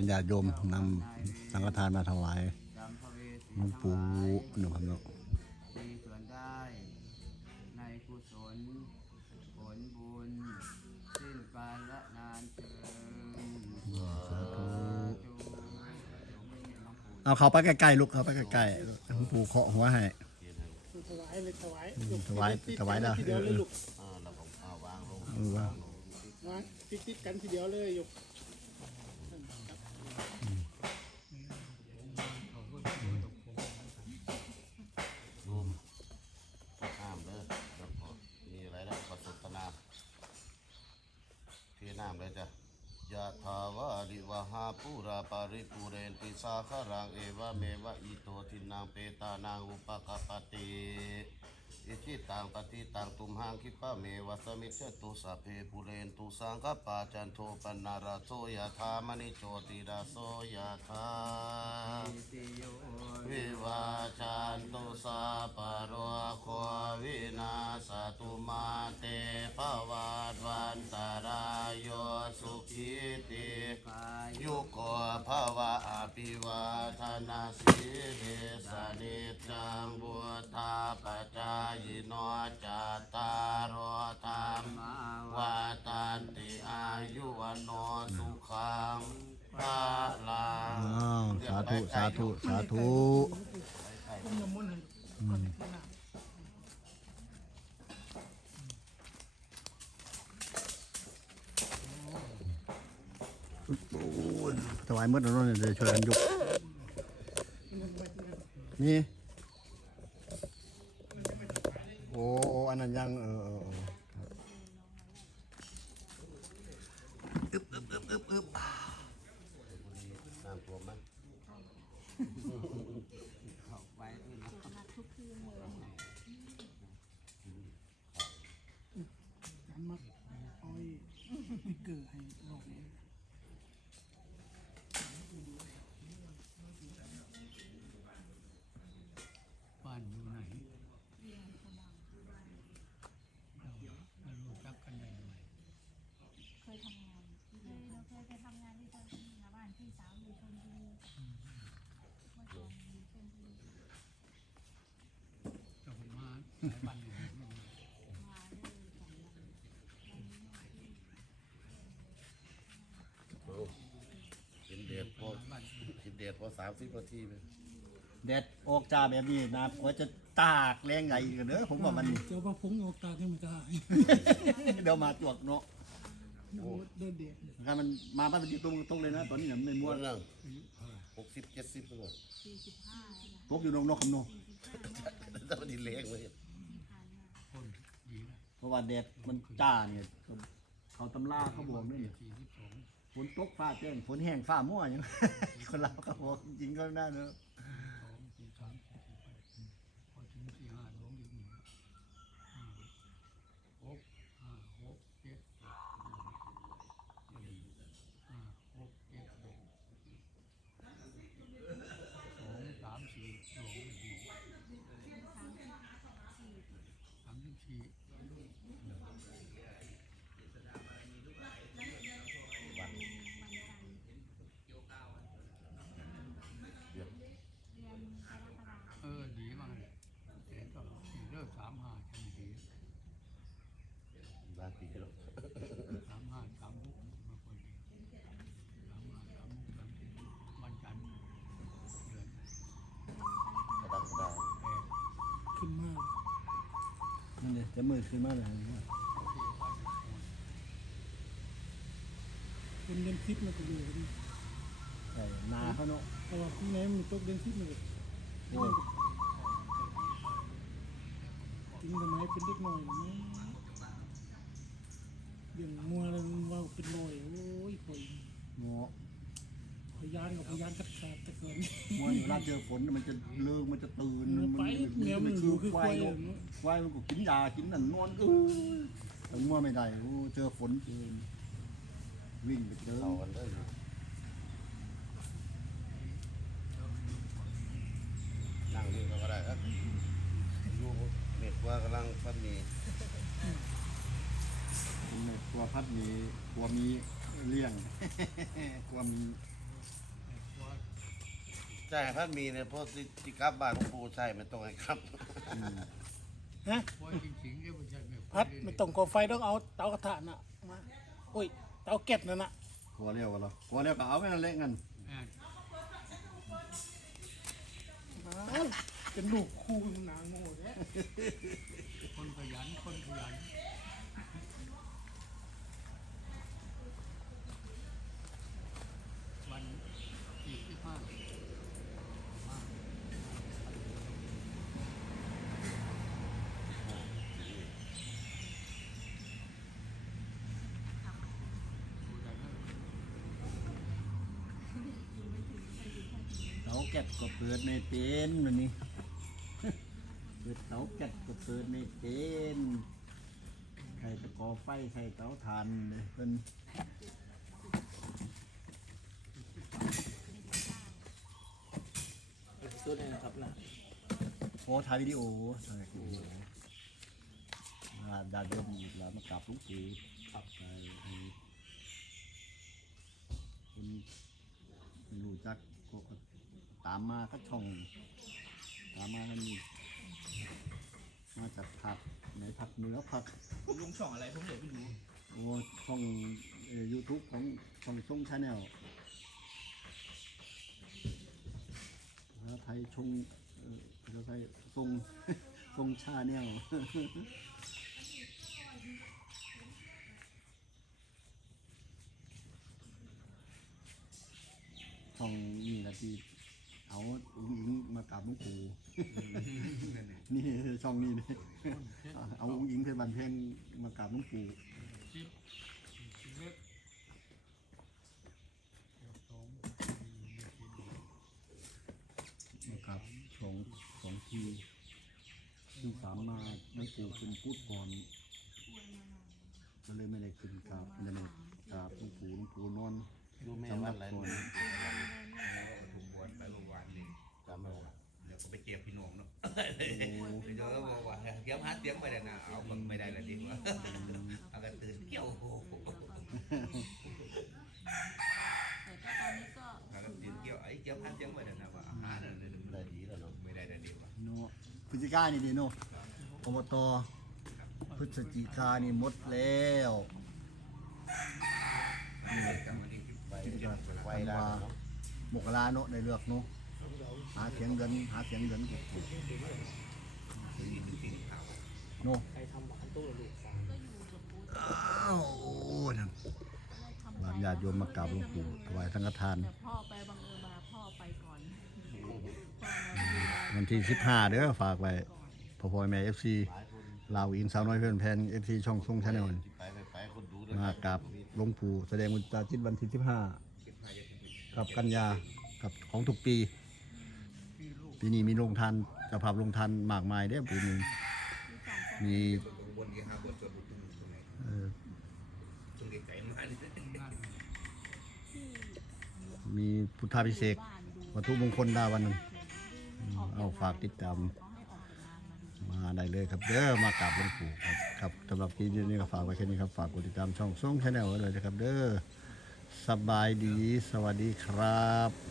านญาติโยมนำสังฆทานมาถวายสัมภเวสีหลวงปู่ทั้งหลายหนุ่มครับเนาะมีส่วนได้ในกุศลผลบุญสิ้นกาลนานเชิญสาธุน้องปู่เอาเขาไปใกล้ๆลูกเขาไปใกล้ๆหลวงปู่เคาะหัวให้ถวายเลยถวายอืมถวายถวายแล้วทีเดียวเลยลูกเออว่าวางติดติดๆกันทีเดียวเลยยก ห้ามเด้อแล้วก็มีอะไรนะปสุตนา ที่น้ำเลยจ้ะยะถาวาริวหาปูราปาริปุเรนติสาคารังเอวะเมวะอิโตทินังเปตานังอุปกปปติอิจิตังปฏิตังตุมหังคิปะเมวะสมิจจตุสัพเพปุเรนตุสังกปาจันโทปนาราโสยะธามณิโชติราโสยะธาอิติโยวิวาจันตุสาปะโรโควินา สตุมาเตภวัตวันตารายโยสุขิติกายยุโกภวะอภิวาทนาสิริสนิจจังบุตธาปจายโนจัตตารโอธรรมมาววาตันติอายุวันโนสุขังภาลังอ้าวสาธุ สาธุ สาธุ ต้มน้ำมันต์ให้ อืมโอ้ย ถวายเมื่อนั้นเลยช่วยกันยกนี่โอ้อันนั้นยังเอออึบอึบอึบอึบอึบน้ำท่วมไหมเข้าไปที่นะการมัดเอาไอ้ติ๊กเกอให้ลอกนี้านอยู่ไหนเราเรารู้จักกันได้ยังไง เคยทำงานเคยเราเคยไปทำงานที่ชลบุรีนะบ้านพี่สาวอยู่ชลบุรีเมื่อก่อนอยู่ชลบุรี เจ้ามาหลายบ้านอยู่ มาเลยสองวันวันนี้มาที่ กินเด็ดพอกินเด็ดพอสามสิบนาทีไปแดดออกจ้าแบบนี้นะกว่าจะตากแรงใหญ่กันเด้อผมว่ามันเจ้าพระพงษ์ออกตาขึ้นมาได้เดี๋ยวมาจวกเนาะโอ้เดินเด็ดถ้ามันมาบ้านมันตรงตรงเลยนะ ตอนนี้เนี่ยไม่ม้ม้ววนนนั่งหกสิบเจ็ดสิบเลยสี่สิบห้าแล้วนะตกอยู่นอกนอกคำโนแต่มันดีเล็กเลย ผ่านมา คนดีนะ เพราะว่าแดดมันจ้าเนี่ยเขาตำราเขาบอกนี่ฝนตกฟ้าแจ้งฝนแห้งฟ้ามั่วอย่างคนเราเขาบอกจริงก็น่าเนอะ สองสี่สามสี่สิบแปดพอถึงสี่ห้าสองอีกหนึ่งห้าหกห้าหกเจ็ดแปดห้าหกเจ็ดแปดสองสามสี่สองสี่สามสิบสี่ วันจันทร์เดือนกรกฎาคม เออดีมากเลยแต่ก็สี่เลิกสามห้าใช่ไหมดี บางปีแล้ว สามห้าสามหกมาคนเดียวสามห้าสามหกสามสี่วันจันทร์เดือน กระดังกระดาษ แปด ขึ้นมาก นั่นเลยจะมืดขึ้นมาเลยสี่วันหกเป็นเดือนทิพย์มันก็อยู่กันใช่นาเขาเนาะเพราะว่าที่ไหนมันตกเดือนทิพย์มันก็โอ้ยจริงทำไมเป็นเด็กหน่อยนี่อย่างมัวแล้วมันว่าเป็นรอยโอ้ยข่อยเนาะพยานกับพยานกัดขาดตะเกิน ม้วนเวลาเจอฝนมันจะเลิกมันจะตื่นมันไปแนวมันอยู่คือควายเนาะเนาะควายมันก็กินยากินนั่นนอนเออแต่มั่วไม่ได้โอ้เจอฝนเจอวิ่งไปเจอเอากันได้อยู่นั่งนี่ก็ได้ครับอยู่เม็ดว่ากำลังฟันมีกลัวพัดมีกลัวมีเลี่ยงกลัวมี ใช่ถ้ามีเนี่ยพวกที่ที่กลับบ้านของปู่ใช่ไม่ต้องให้ครับ ฮะไว้จริงๆเนี่ยไม่ใช่ไม่พัดไม่ต้องก่อไฟต้องเอาเตากระทะน่ะมาโอ้ยเตาแก๊สนั่นน่ะหัวเรียวกันแล้วหัวเรียวก็เอาไว้นั่นเละเงินอ่าอ้าวเป็นลูกคู่หนาโง่แท้คนขยันคนขยันวันที่สิบห้ามา เตาแก๊สก็เปิดไม่เป็นมันนี่เปิดเตาแก๊สก็เปิดไม่เป็นใครจะก่อไฟใครเตาถ่านเลยเพิ่นตัวนี้นะครับนะโอ้ถ่ายวิดีโอถ่ายวิดีโอมาดาดมอีกแล้วมากราบหลุงปู่ครับไปให้คุณไม่รู้จักก็ก็ตามมาก็ช่องตามมากันนี่มาจากผักในผักเหนือผักลุงช่องอะไรผมเลยไม่รู้โอ้ช่องยูทูบของช่องช่องชาแนลภาษาไทยชงเอ่อภาษาไทยทรงทรงชาแนลช่องนี่แหละที่ เอาอุ้งอิงมากราบหลวงปู่นี่ช่องนี้เลยเอาอุ้งอิงเพชรบันเพงมากราบหลวงปู่สิบสิบเอ็ดเดี๋ยวสองนะครับสองสองทีซึ่งสามมาหลวงปู่เป็นพูดก่อนก็เลยไม่ได้ขึ้นกราบไม่ได้กราบหลวงปู่หลวงปู่นอนดูแม่จำวัวัดดอะไร ก่อนถูกบวชไปเมื่อวานนี้จำไม่ได้เดี๋ยวก็ไปเจียบพี่น้องเนาะเดี๋ยวก็บอกว่าเกียมหาเสียงไปแล้วนะเอามันไม่ได้และดีวะเอากันตื่นเกี่ยวโหแต่ก็ตอนนี้ก็เอากันตื่นเกี่ยวไอ้เกียมหาเสียงไปแล้วนะว่าอาหารนั่นเลยได้ดีแล้วเนาะ ไม่ได้และดีวะเนาะพฤศจิกานี่ดีเนาะอบตพฤศจิกานี่หมดแล้วกับวันนี้ที่ไปไวแล้วเนาะ มกราเนาะได้เลือกเนาะหาเสียงเดือนหาเสียงเดือนเนาะใครทำหวานตู้ละลูกสามก็อยู่กับปู่อ้าวโอ้นั่นได้ทำบางญาติโยมมากราบหลวงปู่ถวายสังฆทานพ่อไปบังเอิญมาพ่อไปก่อนพ่อมาดูแลวันที่15เด้อฝากไว้พ่อพ่อแม่ FC หลายคนลาวอินสาวน้อยเพื่อนแพน FC ช่องทรงชาแนลมากับหลวงปู่แสดงบุญตาจิตวันที่สิบห้า กับกันยากับของทุกปี ปีนี้มีโรงทานจะภาพโรงทานมากมายเด้อปีนี้มีเอ่อตรงไกลๆมาเนี่ยมีพุทธาพิเศษกวัตถุมงคลดาวันหนึ่งอืมเอาฝากติดตาม มาได้เลยครับเด้อมากราบหลวงปู่ครับครับสำหรับคลิปนี้ก็ฝากไว้แค่นี้ครับฝากกดติดตามช่องส่งชาแนลไว้เลยนะครับ เด้อ สบายดี สวัสดีครับ